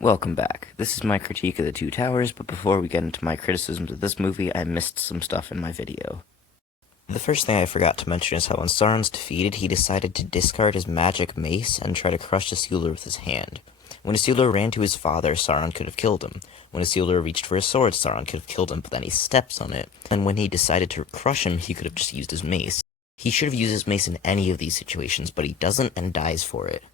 Welcome back. This is my critique of the Two Towers, but before we get into my criticisms of this movie, I missed some stuff in my video. The first thing I forgot to mention is how when Sauron's defeated, he decided to discard his magic mace and try to crush Isildur with his hand. When Isildur ran to his father, Sauron could have killed him. When Isildur reached for his sword, Sauron could have killed him, but then he steps on it. And when he decided to crush him, he could have just used his mace. He should have used his mace in any of these situations, but he doesn't and dies for it.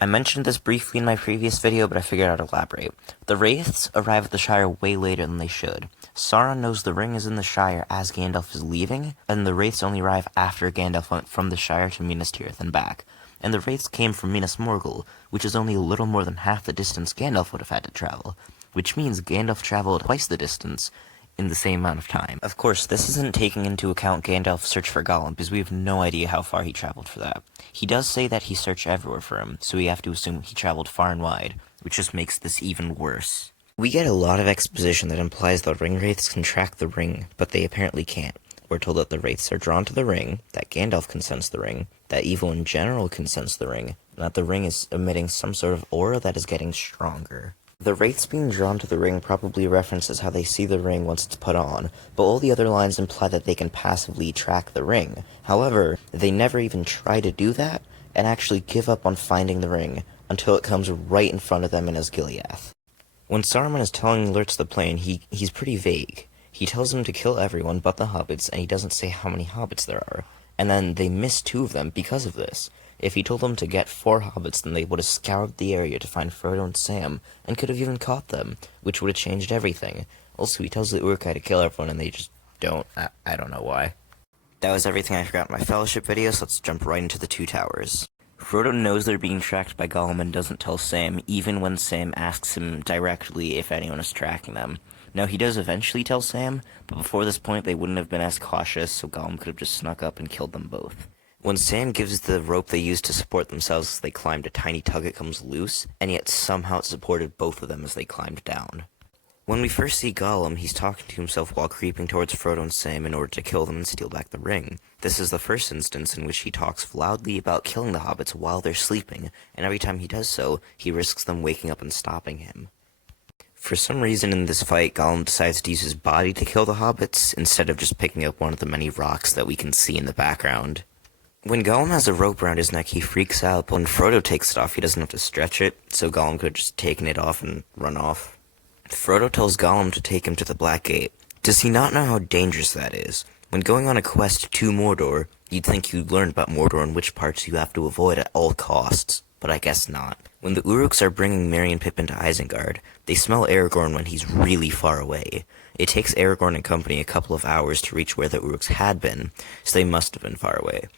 I mentioned this briefly in my previous video, but I figured I'd elaborate. The Wraiths arrive at the Shire way later than they should. Sauron knows the ring is in the Shire as Gandalf is leaving, and the Wraiths only arrive after Gandalf went from the Shire to Minas Tirith and back. And the Wraiths came from Minas Morgul, which is only a little more than half the distance Gandalf would have had to travel, which means Gandalf traveled twice the distance in the same amount of time. Of course, this isn't taking into account Gandalf's search for Gollum, because we have no idea how far he traveled for that. He does say that he searched everywhere for him, so we have to assume he traveled far and wide, which just makes this even worse. We get a lot of exposition that implies the ring wraiths can track the ring, but they apparently can't. We're told that the wraiths are drawn to the ring, that Gandalf can sense the ring, that evil in general can sense the ring, and that the ring is emitting some sort of aura that is getting stronger. The wraiths being drawn to the ring probably references how they see the ring once it's put on, but all the other lines imply that they can passively track the ring. However, they never even try to do that, and actually give up on finding the ring, until it comes right in front of them in Osgiliath. When Saruman is telling Lurtz the plan, he's pretty vague. He tells him to kill everyone but the hobbits, and he doesn't say how many hobbits there are. And then they miss 2 of them because of this. If he told them to get 4 hobbits, then they would have scoured the area to find Frodo and Sam, and could have even caught them, which would have changed everything. Also, he tells the Uruk-hai to kill everyone, and they just don't. I don't know why. That was everything I forgot in my Fellowship video, so let's jump right into the Two Towers. Frodo knows they're being tracked by Gollum and doesn't tell Sam, even when Sam asks him directly if anyone is tracking them. Now, he does eventually tell Sam, but before this point they wouldn't have been as cautious, so Gollum could have just snuck up and killed them both. When Sam gives the rope they use to support themselves as they climbed a tiny tug, it comes loose, and yet somehow it supported both of them as they climbed down. When we first see Gollum, he's talking to himself while creeping towards Frodo and Sam in order to kill them and steal back the ring. This is the first instance in which he talks loudly about killing the hobbits while they're sleeping, and every time he does so, he risks them waking up and stopping him. For some reason in this fight, Gollum decides to use his body to kill the hobbits, instead of just picking up one of the many rocks that we can see in the background. When Gollum has a rope around his neck, he freaks out, but when Frodo takes it off, he doesn't have to stretch it, so Gollum could have just taken it off and run off. Frodo tells Gollum to take him to the Black Gate. Does he not know how dangerous that is? When going on a quest to Mordor, you'd think you'd learn about Mordor and which parts you have to avoid at all costs, but I guess not. When the Uruks are bringing Merry and Pippin to Isengard, they smell Aragorn when he's really far away. It takes Aragorn and company a couple of hours to reach where the Uruks had been, so they must have been far away.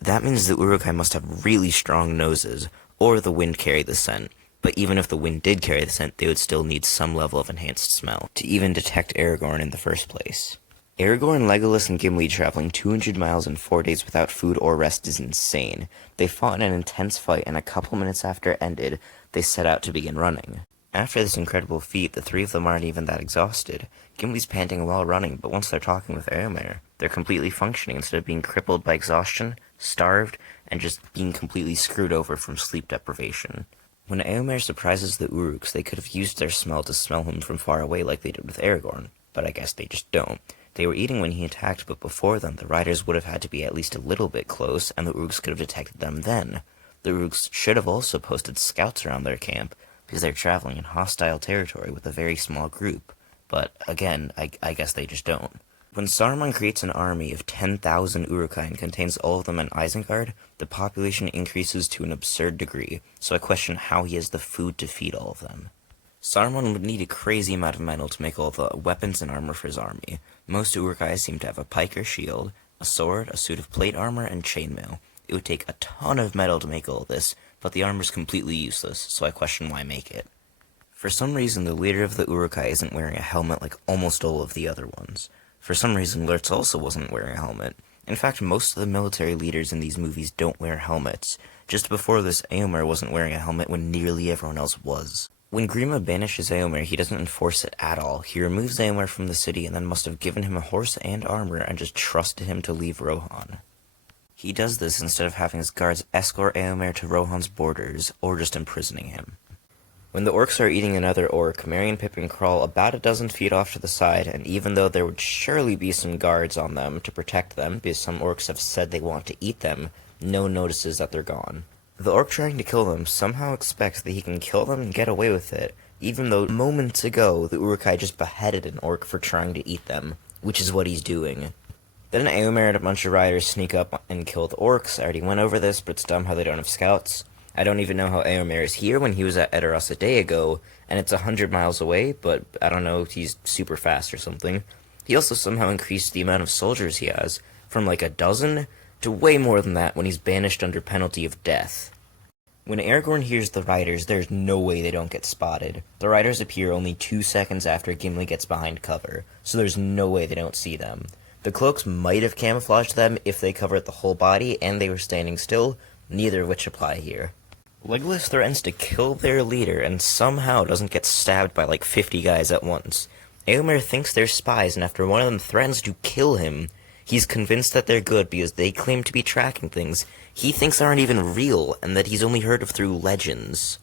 That means the Uruk-hai must have really strong noses, or the wind carried the scent. But even if the wind did carry the scent, they would still need some level of enhanced smell to even detect Aragorn in the first place. Aragorn, Legolas, and Gimli traveling 200 miles in 4 days without food or rest is insane. They fought in an intense fight, and a couple minutes after it ended, they set out to begin running. After this incredible feat, the 3 of them aren't even that exhausted. Gimli's panting while running, but once they're talking with Éomer, they're completely functioning instead of being crippled by exhaustion, starved, and just being completely screwed over from sleep deprivation. When Éomer surprises the Uruks, they could have used their smell to smell him from far away like they did with Aragorn, but I guess they just don't. They were eating when he attacked, but before then, the riders would have had to be at least a little bit close, and the Uruks could have detected them then. The Uruks should have also posted scouts around their camp, because they're traveling in hostile territory with a very small group, but again, I guess they just don't. When Saruman creates an army of 10,000 Uruk-hai and contains all of them in Isengard, the population increases to an absurd degree, so I question how he has the food to feed all of them. Saruman would need a crazy amount of metal to make all the weapons and armor for his army. Most Uruk-hai seem to have a pike or shield, a sword, a suit of plate armor, and chainmail. It would take a ton of metal to make all this, but the armor's completely useless, so I question why make it. For some reason, the leader of the Uruk-hai isn't wearing a helmet like almost all of the other ones. For some reason, Lurtz also wasn't wearing a helmet. In fact, most of the military leaders in these movies don't wear helmets. Just before this, Éomer wasn't wearing a helmet when nearly everyone else was. When Grima banishes Éomer, he doesn't enforce it at all. He removes Éomer from the city and then must have given him a horse and armor and just trusted him to leave Rohan. He does this instead of having his guards escort Éomer to Rohan's borders, or just imprisoning him. When the orcs are eating another orc, Merry and Pippin crawl about a dozen feet off to the side, and even though there would surely be some guards on them to protect them, because some orcs have said they want to eat them, no one notices that they're gone. The orc trying to kill them somehow expects that he can kill them and get away with it, even though moments ago the Uruk-hai just beheaded an orc for trying to eat them, which is what he's doing. Then Éomer and a bunch of riders sneak up and kill the orcs. I already went over this, but it's dumb how they don't have scouts. I don't even know how Éomer is here when he was at Edoras a day ago, and it's 100 miles away, but I don't know, he's super fast or something. He also somehow increased the amount of soldiers he has, from like a dozen to way more than that when he's banished under penalty of death. When Aragorn hears the riders, there's no way they don't get spotted. The riders appear only 2 seconds after Gimli gets behind cover, so there's no way they don't see them. The cloaks might have camouflaged them if they covered the whole body and they were standing still, neither of which apply here. Legolas threatens to kill their leader and somehow doesn't get stabbed by like 50 guys at once. Éomer thinks they're spies, and after one of them threatens to kill him, he's convinced that they're good because they claim to be tracking things he thinks aren't even real and that he's only heard of through legends.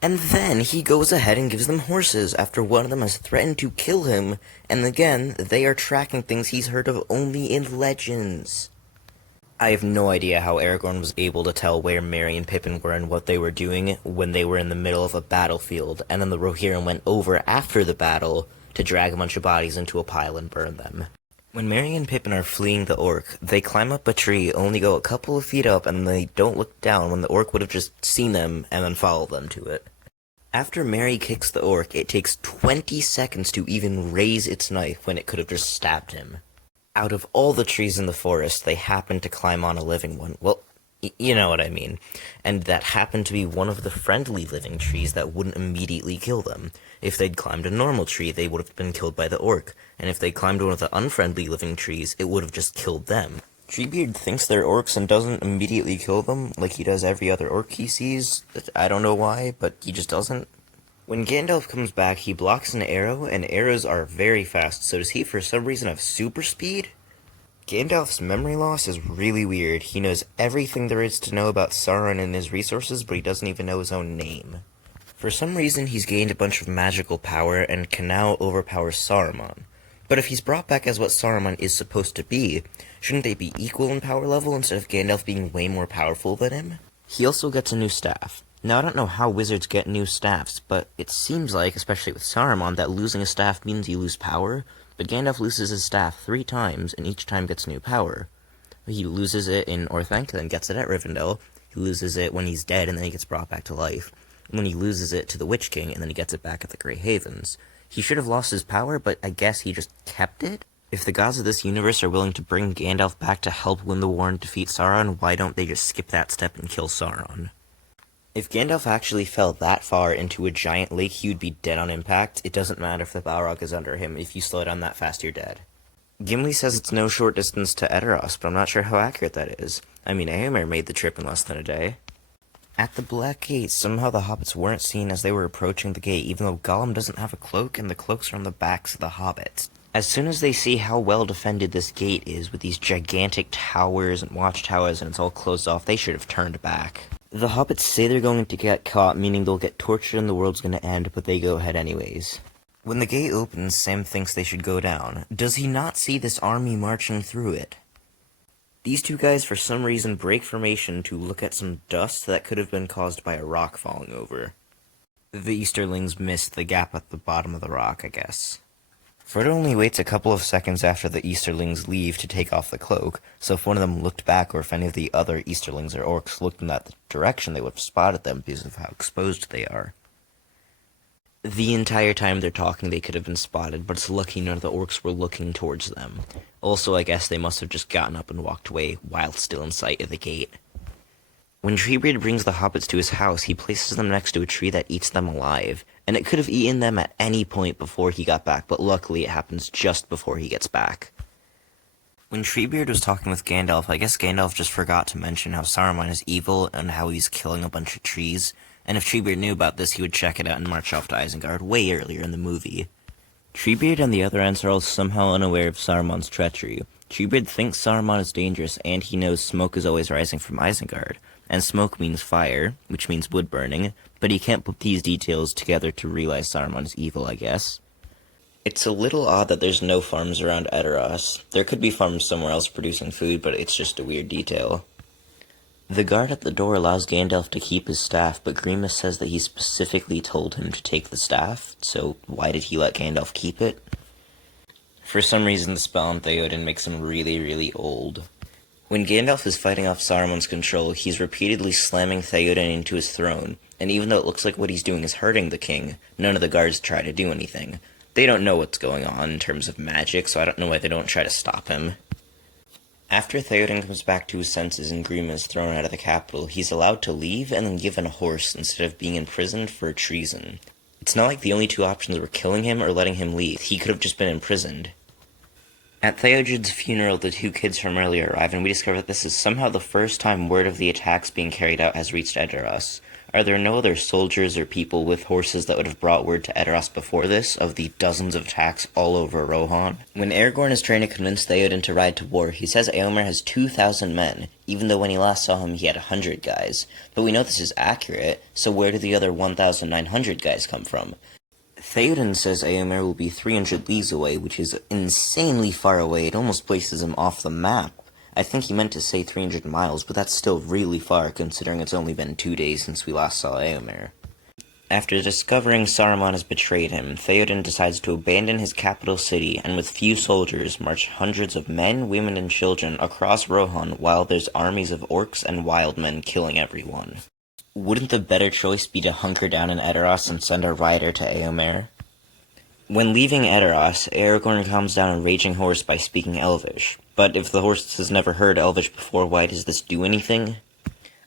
And then he goes ahead and gives them horses after one of them has threatened to kill him, and again, they are tracking things he's heard of only in legends. I have no idea how Aragorn was able to tell where Merry and Pippin were and what they were doing when they were in the middle of a battlefield, and then the Rohirrim went over after the battle to drag a bunch of bodies into a pile and burn them. When Merry and Pippin are fleeing the orc, they climb up a tree, only go a couple of feet up, and they don't look down when the orc would have just seen them and then followed them to it. After Merry kicks the orc, it takes 20 seconds to even raise its knife when it could have just stabbed him. Out of all the trees in the forest, they happened to climb on a living one. Well, you know what I mean. And that happened to be one of the friendly living trees that wouldn't immediately kill them. If they'd climbed a normal tree, they would have been killed by the orc. And if they climbed one of the unfriendly living trees, it would have just killed them. Treebeard thinks they're orcs and doesn't immediately kill them, like he does every other orc he sees. I don't know why, but he just doesn't. When Gandalf comes back, he blocks an arrow, and arrows are very fast, so does he for some reason have super speed? Gandalf's memory loss is really weird. He knows everything there is to know about Sauron and his resources, but he doesn't even know his own name. For some reason, he's gained a bunch of magical power and can now overpower Saruman. But if he's brought back as what Saruman is supposed to be, shouldn't they be equal in power level instead of Gandalf being way more powerful than him? He also gets a new staff. Now, I don't know how wizards get new staffs, but it seems like, especially with Saruman, that losing a staff means you lose power, but Gandalf loses his staff 3 times, and each time gets new power. He loses it in Orthanc, then gets it at Rivendell. He loses it when he's dead, and then he gets brought back to life. And then he loses it to the Witch King, and then he gets it back at the Grey Havens. He should have lost his power, but I guess he just kept it? If the gods of this universe are willing to bring Gandalf back to help win the war and defeat Sauron, why don't they just skip that step and kill Sauron? If Gandalf actually fell that far into a giant lake, he would be dead on impact. It doesn't matter if the Balrog is under him. If you slow down that fast, you're dead. Gimli says it's no short distance to Edoras, but I'm not sure how accurate that is. I mean, Éomer made the trip in less than a day. At the Black Gate, somehow the hobbits weren't seen as they were approaching the gate, even though Gollum doesn't have a cloak and the cloaks are on the backs of the hobbits. As soon as they see how well defended this gate is, with these gigantic towers and watchtowers and it's all closed off, they should have turned back. The hobbits say they're going to get caught, meaning they'll get tortured and the world's going to end, but they go ahead anyways. When the gate opens, Sam thinks they should go down. Does he not see this army marching through it? These two guys for some reason break formation to look at some dust that could have been caused by a rock falling over. The Easterlings missed the gap at the bottom of the rock, I guess. Frodo only waits a couple of seconds after the Easterlings leave to take off the cloak, so if one of them looked back or if any of the other Easterlings or orcs looked in that direction, they would have spotted them because of how exposed they are. The entire time they're talking, they could have been spotted, but it's lucky none of the orcs were looking towards them. Also, I guess they must have just gotten up and walked away while still in sight of the gate. When Treebeard brings the hobbits to his house, he places them next to a tree that eats them alive, and it could have eaten them at any point before he got back, but luckily it happens just before he gets back. When Treebeard was talking with Gandalf, I guess Gandalf just forgot to mention how Saruman is evil and how he's killing a bunch of trees, and if Treebeard knew about this, he would check it out and march off to Isengard way earlier in the movie. Treebeard and the other Ents are all somehow unaware of Saruman's treachery. Treebeard thinks Saruman is dangerous, and he knows smoke is always rising from Isengard, and smoke means fire, which means wood burning, but he can't put these details together to realize Saruman is evil, I guess. It's a little odd that there's no farms around Edoras. There could be farms somewhere else producing food, but it's just a weird detail. The guard at the door allows Gandalf to keep his staff, but Grimace says that he specifically told him to take the staff, so why did he let Gandalf keep it? For some reason, the spell on Theoden makes him really, really old. When Gandalf is fighting off Saruman's control, he's repeatedly slamming Theoden into his throne, and even though it looks like what he's doing is hurting the king, none of the guards try to do anything. They don't know what's going on in terms of magic, so I don't know why they don't try to stop him. After Theoden comes back to his senses and Grima is thrown out of the capital, he's allowed to leave and then given a horse instead of being imprisoned for treason. It's not like the only two options were killing him or letting him leave. He could have just been imprisoned. At Theoden's funeral, the two kids from earlier arrive, and we discover that this is somehow the first time word of the attacks being carried out has reached Edoras. Are there no other soldiers or people with horses that would have brought word to Edoras before this, of the dozens of attacks all over Rohan? When Aragorn is trying to convince Theoden to ride to war, he says Éomer has 2,000 men, even though when he last saw him he had 100 guys. But we know this is accurate, so where do the other 1,900 guys come from? Theoden says Éomer will be 300 leagues away, which is insanely far away. It almost places him off the map. I think he meant to say 300 miles, but that's still really far considering it's only been 2 days since we last saw Éomer. After discovering Saruman has betrayed him, Theoden decides to abandon his capital city and with few soldiers march hundreds of men, women, and children across Rohan while there's armies of orcs and wild men killing everyone. Wouldn't the better choice be to hunker down in Edoras and send a rider to Éomer? When leaving Edoras, Aragorn calms down a raging horse by speaking Elvish. But if the horse has never heard Elvish before, why does this do anything?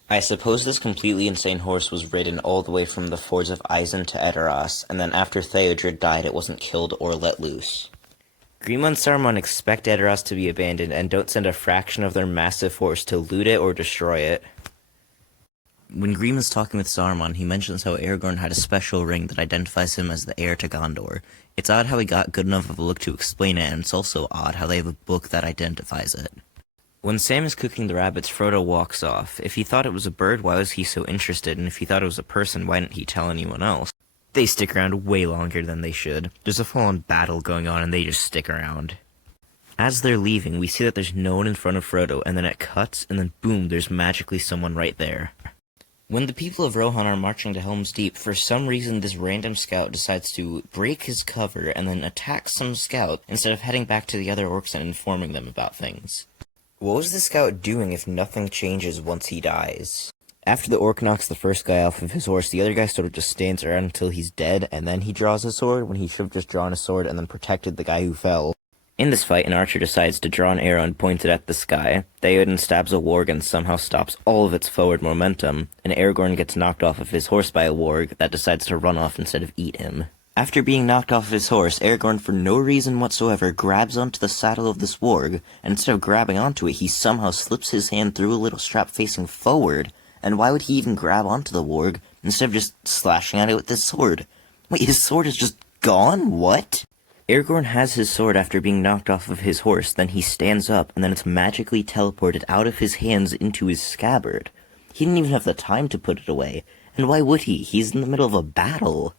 I suppose this completely insane horse was ridden all the way from the fords of Isen to Edoras, and then after Theodred died it wasn't killed or let loose. Grima and Saruman expect Edoras to be abandoned and don't send a fraction of their massive force to loot it or destroy it. When Grima's talking with Saruman, he mentions how Aragorn had a special ring that identifies him as the heir to Gondor. It's odd how he got good enough of a look to explain it, and it's also odd how they have a book that identifies it. When Sam is cooking the rabbits, Frodo walks off. If he thought it was a bird, why was he so interested? And if he thought it was a person, why didn't he tell anyone else? They stick around way longer than they should. There's a full-on battle going on, and they just stick around. As they're leaving, we see that there's no one in front of Frodo, and then it cuts, and then boom, there's magically someone right there. When the people of Rohan are marching to Helm's Deep, for some reason this random scout decides to break his cover and then attack some scout instead of heading back to the other orcs and informing them about things. What was the scout doing if nothing changes once he dies? After the orc knocks the first guy off of his horse, the other guy sort of just stands around until he's dead, and then he draws his sword when he should have just drawn his sword and then protected the guy who fell. In this fight, an archer decides to draw an arrow and point it at the sky. Theoden stabs a warg and somehow stops all of its forward momentum, and Aragorn gets knocked off of his horse by a warg that decides to run off instead of eat him. After being knocked off of his horse, Aragorn, for no reason whatsoever, grabs onto the saddle of this warg, and instead of grabbing onto it, he somehow slips his hand through a little strap facing forward. And why would he even grab onto the warg instead of just slashing at it with his sword? Wait, his sword is just gone? What? Aragorn has his sword after being knocked off of his horse, then he stands up, and then it's magically teleported out of his hands into his scabbard. He didn't even have the time to put it away, and why would he? He's in the middle of a battle.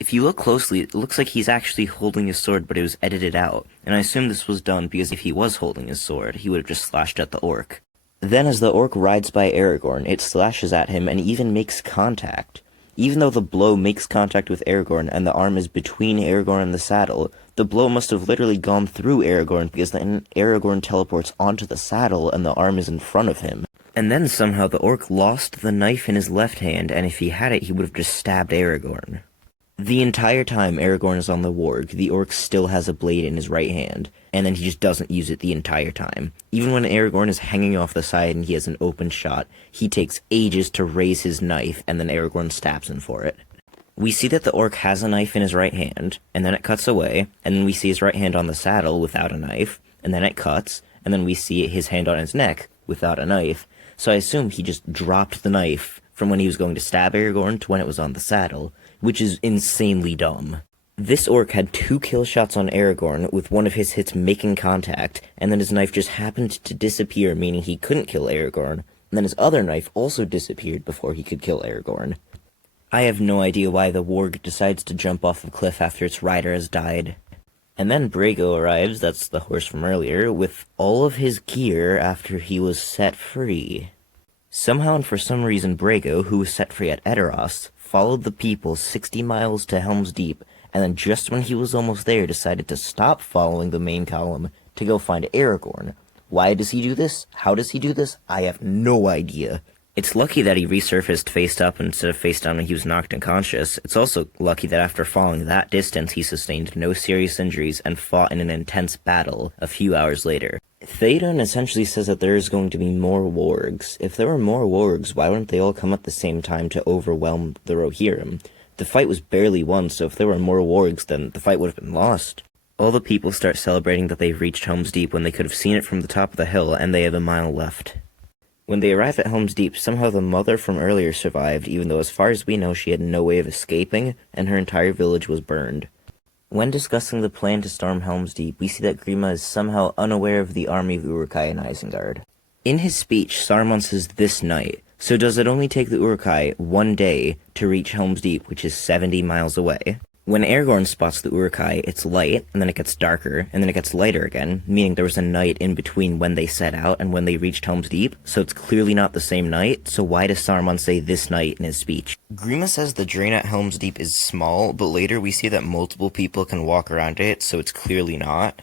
If you look closely, it looks like he's actually holding his sword, but it was edited out, and I assume this was done because if he was holding his sword, he would have just slashed at the orc. Then as the orc rides by Aragorn, it slashes at him and even makes contact. Even though the blow makes contact with Aragorn and the arm is between Aragorn and the saddle, the blow must have literally gone through Aragorn because then Aragorn teleports onto the saddle and the arm is in front of him. And then somehow the orc lost the knife in his left hand, and if he had it, he would have just stabbed Aragorn. The entire time Aragorn is on the warg, the orc still has a blade in his right hand, and then he just doesn't use it the entire time. Even when Aragorn is hanging off the side and he has an open shot, he takes ages to raise his knife, and then Aragorn stabs him for it. We see that the orc has a knife in his right hand, and then it cuts away, and then we see his right hand on the saddle without a knife, and then it cuts, and then we see his hand on his neck without a knife, so I assume he just dropped the knife from when he was going to stab Aragorn to when it was on the saddle, which is insanely dumb. This orc had 2 kill shots on Aragorn, with one of his hits making contact, and then his knife just happened to disappear, meaning he couldn't kill Aragorn, and then his other knife also disappeared before he could kill Aragorn. I have no idea why the warg decides to jump off a cliff after its rider has died. And then Brago arrives, that's the horse from earlier, with all of his gear after he was set free. Somehow and for some reason Brago, who was set free at Edoras, followed the people 60 miles to Helm's Deep, and then just when he was almost there decided to stop following the main column to go find Aragorn. Why does he do this? How does he do this? I have no idea. It's lucky that he resurfaced face up instead of face down when he was knocked unconscious. It's also lucky that after falling that distance he sustained no serious injuries and fought in an intense battle a few hours later. Theoden essentially says that there is going to be more wargs. If there were more wargs, why wouldn't they all come at the same time to overwhelm the Rohirrim? The fight was barely won, so if there were more wargs, then the fight would have been lost. All the people start celebrating that they've reached Helm's Deep when they could have seen it from the top of the hill and they have a mile left. When they arrive at Helm's Deep, somehow the mother from earlier survived, even though as far as we know she had no way of escaping, and her entire village was burned. When discussing the plan to storm Helm's Deep, we see that Grima is somehow unaware of the army of Uruk-hai and Isengard. In his speech, Saruman says this night, so does it only take the Uruk-hai 1 day to reach Helm's Deep, which is 70 miles away? When Aragorn spots the Uruk-hai, it's light, and then it gets darker, and then it gets lighter again, meaning there was a night in between when they set out and when they reached Helm's Deep, so it's clearly not the same night, so why does Saruman say this night in his speech? Grima says the drain at Helm's Deep is small, but later we see that multiple people can walk around it, so it's clearly not.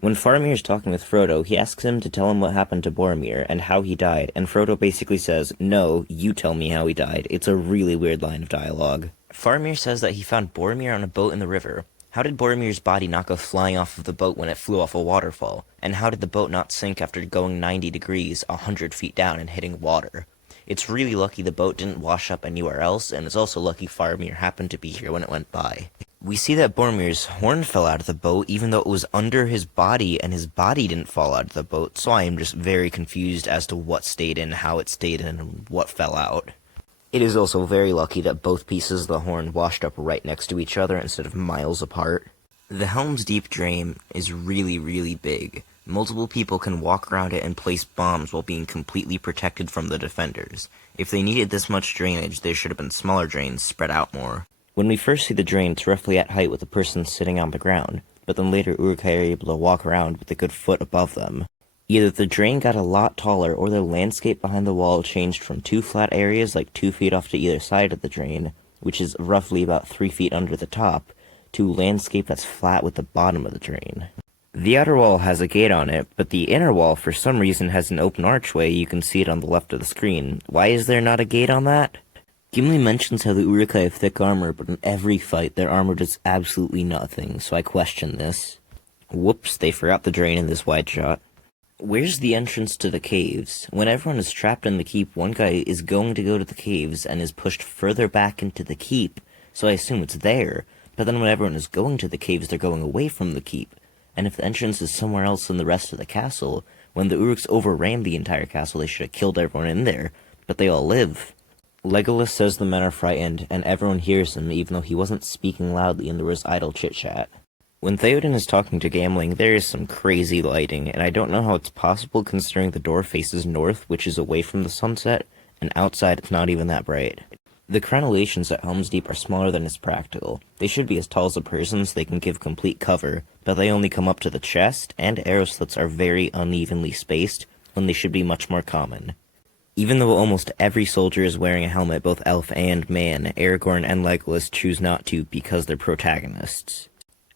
When Faramir is talking with Frodo, he asks him to tell him what happened to Boromir and how he died, and Frodo basically says, "No, you tell me how he died." It's a really weird line of dialogue. Faramir says that he found Boromir on a boat in the river. How did Boromir's body not go flying off of the boat when it flew off a waterfall? And how did the boat not sink after going 90 degrees, 100 feet down and hitting water? It's really lucky the boat didn't wash up anywhere else, and it's also lucky Faramir happened to be here when it went by. We see that Boromir's horn fell out of the boat even though it was under his body, and his body didn't fall out of the boat, so I am just very confused as to what stayed in, how it stayed in, and what fell out. It is also very lucky that both pieces of the horn washed up right next to each other instead of miles apart. The Helm's Deep drain is really, really big. Multiple people can walk around it and place bombs while being completely protected from the defenders. If they needed this much drainage, there should have been smaller drains spread out more. When we first see the drain, it's roughly at height with a person sitting on the ground, but then later Uruk-hai are able to walk around with a good foot above them. Either the drain got a lot taller or the landscape behind the wall changed from 2 flat areas like 2 feet off to either side of the drain, which is roughly about 3 feet under the top, to landscape that's flat with the bottom of the drain. The outer wall has a gate on it, but the inner wall for some reason has an open archway. You can see it on the left of the screen. Why is there not a gate on that? Gimli mentions how the Uruk-hai have thick armor, but in every fight their armor does absolutely nothing, so I question this. Whoops, they forgot the drain in this wide shot. Where's the entrance to the caves? When everyone is trapped in the keep, one guy is going to go to the caves and is pushed further back into the keep, so I assume it's there. But then when everyone is going to the caves, they're going away from the keep. And if the entrance is somewhere else in the rest of the castle, when the Uruks overran the entire castle, they should have killed everyone in there. But they all live. Legolas says the men are frightened, and everyone hears him even though he wasn't speaking loudly and there was idle chit-chat. When Theoden is talking to Gamling, there is some crazy lighting, and I don't know how it's possible considering the door faces north, which is away from the sunset, and outside it's not even that bright. The crenellations at Helm's Deep are smaller than is practical. They should be as tall as a person so they can give complete cover, but they only come up to the chest, and arrow slits are very unevenly spaced, when they should be much more common. Even though almost every soldier is wearing a helmet, both elf and man, Aragorn and Legolas choose not to because they're protagonists.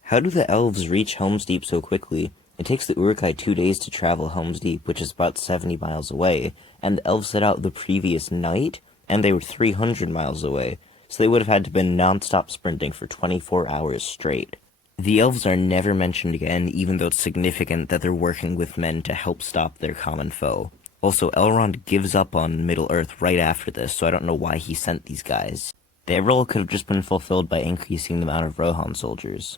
How do the elves reach Helm's Deep so quickly? It takes the Uruk-hai 2 days to travel Helm's Deep, which is about 70 miles away, and the elves set out the previous night, and they were 300 miles away, so they would have had to have been non-stop sprinting for 24 hours straight. The elves are never mentioned again, even though it's significant that they're working with men to help stop their common foe. Also, Elrond gives up on Middle-earth right after this, so I don't know why he sent these guys. Their role could have just been fulfilled by increasing the amount of Rohan soldiers.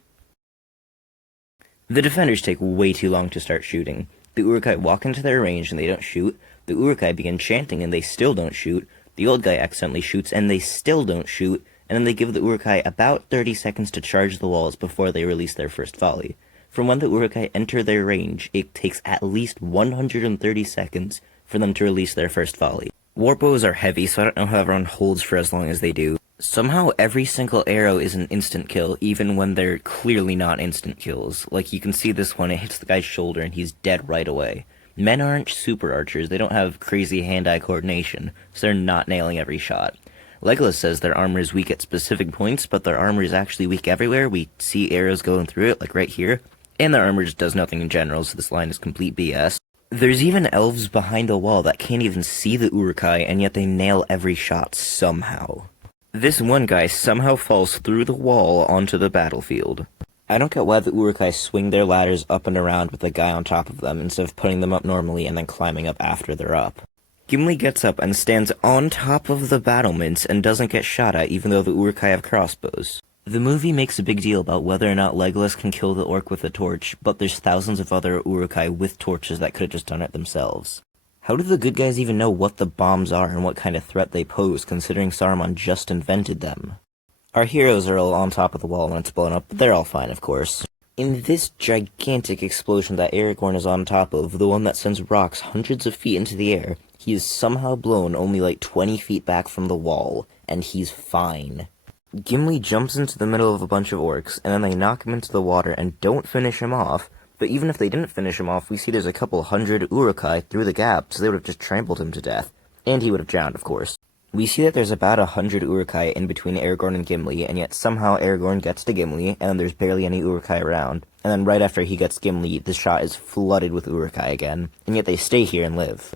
The defenders take way too long to start shooting. The Uruk-hai walk into their range and they don't shoot. The Uruk-hai begin chanting and they still don't shoot. The old guy accidentally shoots and they still don't shoot. And then they give the Uruk-hai about 30 seconds to charge the walls before they release their first volley. From when the Uruk-hai enter their range, it takes at least 130 seconds for them to release their first volley. Warp bows are heavy, so I don't know how everyone holds for as long as they do. Somehow every single arrow is an instant kill, even when they're clearly not instant kills. Like, you can see this one, it hits the guy's shoulder and he's dead right away. Men aren't super archers, they don't have crazy hand-eye coordination, so they're not nailing every shot. Legolas says their armor is weak at specific points, but their armor is actually weak everywhere. We see arrows going through it, like right here, and their armor just does nothing in general, so this line is complete BS. There's even elves behind the wall that can't even see the Uruk-hai, and yet they nail every shot somehow. This one guy somehow falls through the wall onto the battlefield. I don't get why the Uruk-hai swing their ladders up and around with the guy on top of them instead of putting them up normally and then climbing up after they're up. Gimli gets up and stands on top of the battlements and doesn't get shot at even though the Uruk-hai have crossbows. The movie makes a big deal about whether or not Legolas can kill the orc with a torch, but there's thousands of other Uruk-hai with torches that could have just done it themselves. How do the good guys even know what the bombs are and what kind of threat they pose, considering Saruman just invented them? Our heroes are all on top of the wall when it's blown up, but they're all fine, of course. In this gigantic explosion that Aragorn is on top of, the one that sends rocks hundreds of feet into the air, he is somehow blown only like 20 feet back from the wall, and he's fine. Gimli jumps into the middle of a bunch of orcs, and then they knock him into the water and don't finish him off, but even if they didn't finish him off, we see there's a couple hundred Uruk-hai through the gap, so they would have just trampled him to death. And he would have drowned, of course. We see that there's about 100 Uruk-hai in between Aragorn and Gimli, and yet somehow Aragorn gets to Gimli, and then there's barely any Uruk-hai around. And then right after he gets Gimli, the shot is flooded with Uruk-hai again, and yet they stay here and live.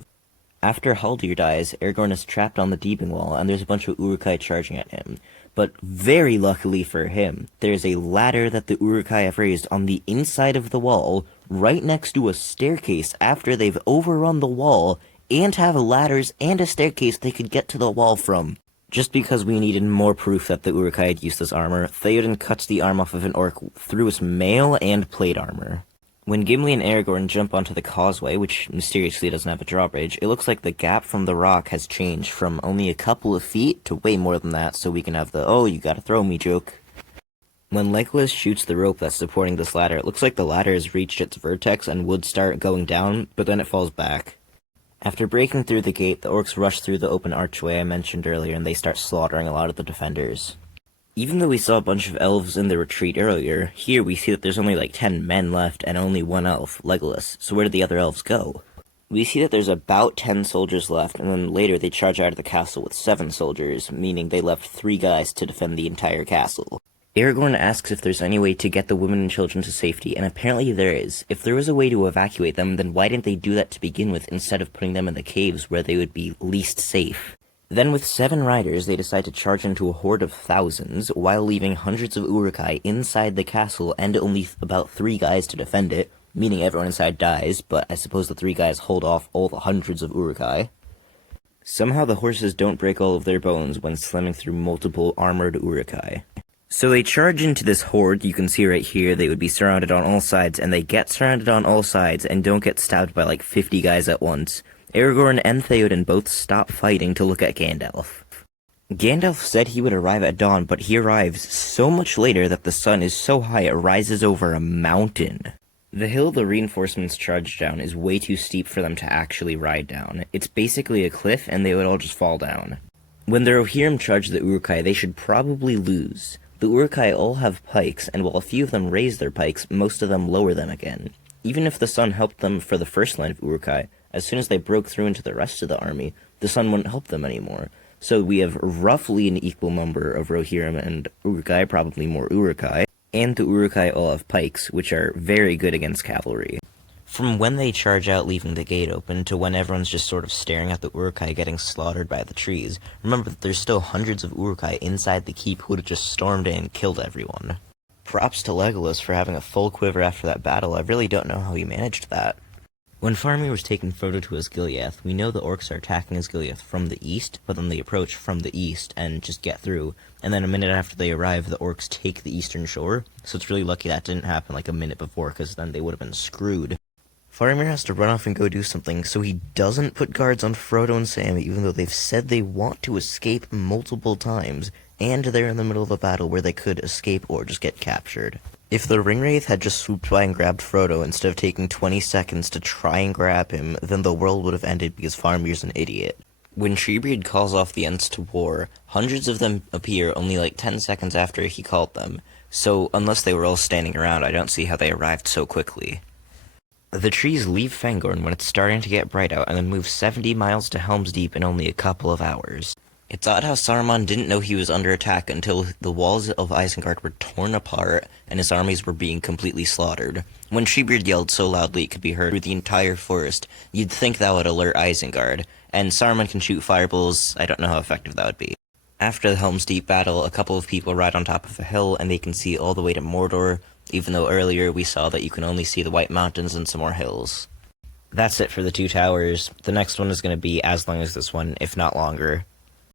After Haldir dies, Aragorn is trapped on the Deeping Wall, and there's a bunch of Uruk-hai charging at him. But very luckily for him, there's a ladder that the Uruk-hai have raised on the inside of the wall, right next to a staircase after they've overrun the wall, and have ladders and a staircase they could get to the wall from. Just because we needed more proof that the Uruk-hai had used this armor, Theoden cuts the arm off of an orc through its mail and plate armor. When Gimli and Aragorn jump onto the causeway, which mysteriously doesn't have a drawbridge, it looks like the gap from the rock has changed from only a couple of feet to way more than that, so we can have the "oh, you gotta throw me" joke. When Legolas shoots the rope that's supporting this ladder, it looks like the ladder has reached its vertex and would start going down, but then it falls back. After breaking through the gate, the orcs rush through the open archway I mentioned earlier, and they start slaughtering a lot of the defenders. Even though we saw a bunch of elves in the retreat earlier, here we see that there's only like 10 men left and only one elf, Legolas, so where did the other elves go? We see that there's about 10 soldiers left, and then later they charge out of the castle with 7 soldiers, meaning they left 3 guys to defend the entire castle. Aragorn asks if there's any way to get the women and children to safety, and apparently there is. If there was a way to evacuate them, then why didn't they do that to begin with instead of putting them in the caves where they would be least safe? Then with 7 riders, they decide to charge into a horde of thousands, while leaving hundreds of Uruk-hai inside the castle and only about 3 guys to defend it, meaning everyone inside dies, but I suppose the 3 guys hold off all the hundreds of Uruk-hai. Somehow the horses don't break all of their bones when slamming through multiple armored Uruk-hai. So they charge into this horde, you can see right here, they would be surrounded on all sides, and they get surrounded on all sides and don't get stabbed by like 50 guys at once. Aragorn and Theoden both stop fighting to look at Gandalf. Gandalf said he would arrive at dawn, but he arrives so much later that the sun is so high it rises over a mountain. The hill the reinforcements charge down is way too steep for them to actually ride down. It's basically a cliff and they would all just fall down. When the Rohirrim charge the Uruk-hai, they should probably lose. The Uruk-hai all have pikes, and while a few of them raise their pikes, most of them lower them again. Even if the sun helped them for the first line of Uruk-hai, as soon as they broke through into the rest of the army, the sun wouldn't help them anymore. So we have roughly an equal number of Rohirrim and Uruk-hai, probably more Uruk-hai, and the Uruk-hai all have pikes, which are very good against cavalry. From when they charge out leaving the gate open to when everyone's just sort of staring at the Uruk-hai getting slaughtered by the trees, remember that there's still hundreds of Uruk-hai inside the keep who would have just stormed in and killed everyone. Props to Legolas for having a full quiver after that battle. I really don't know how he managed that. When Faramir was taking Frodo to Osgiliath, we know the orcs are attacking Osgiliath from the east, but then they approach from the east and just get through, and then a minute after they arrive, the orcs take the eastern shore, so it's really lucky that didn't happen like a minute before, because then they would have been screwed. Faramir has to run off and go do something, so he doesn't put guards on Frodo and Sam, even though they've said they want to escape multiple times, and they're in the middle of a battle where they could escape or just get captured. If the Ringwraith had just swooped by and grabbed Frodo instead of taking 20 seconds to try and grab him, then the world would have ended because Faramir's an idiot. When Treebeard calls off the Ents to war, hundreds of them appear only like 10 seconds after he called them, so unless they were all standing around, I don't see how they arrived so quickly. The trees leave Fangorn when it's starting to get bright out and then move 70 miles to Helm's Deep in only a couple of hours. It's odd how Saruman didn't know he was under attack until the walls of Isengard were torn apart and his armies were being completely slaughtered. When Treebeard yelled so loudly it could be heard through the entire forest, you'd think that would alert Isengard, and Saruman can shoot fireballs. I don't know how effective that would be. After the Helm's Deep battle, a couple of people ride on top of a hill and they can see all the way to Mordor, even though earlier we saw that you can only see the White Mountains and some more hills. That's it for the Two Towers. The next one is going to be as long as this one, if not longer.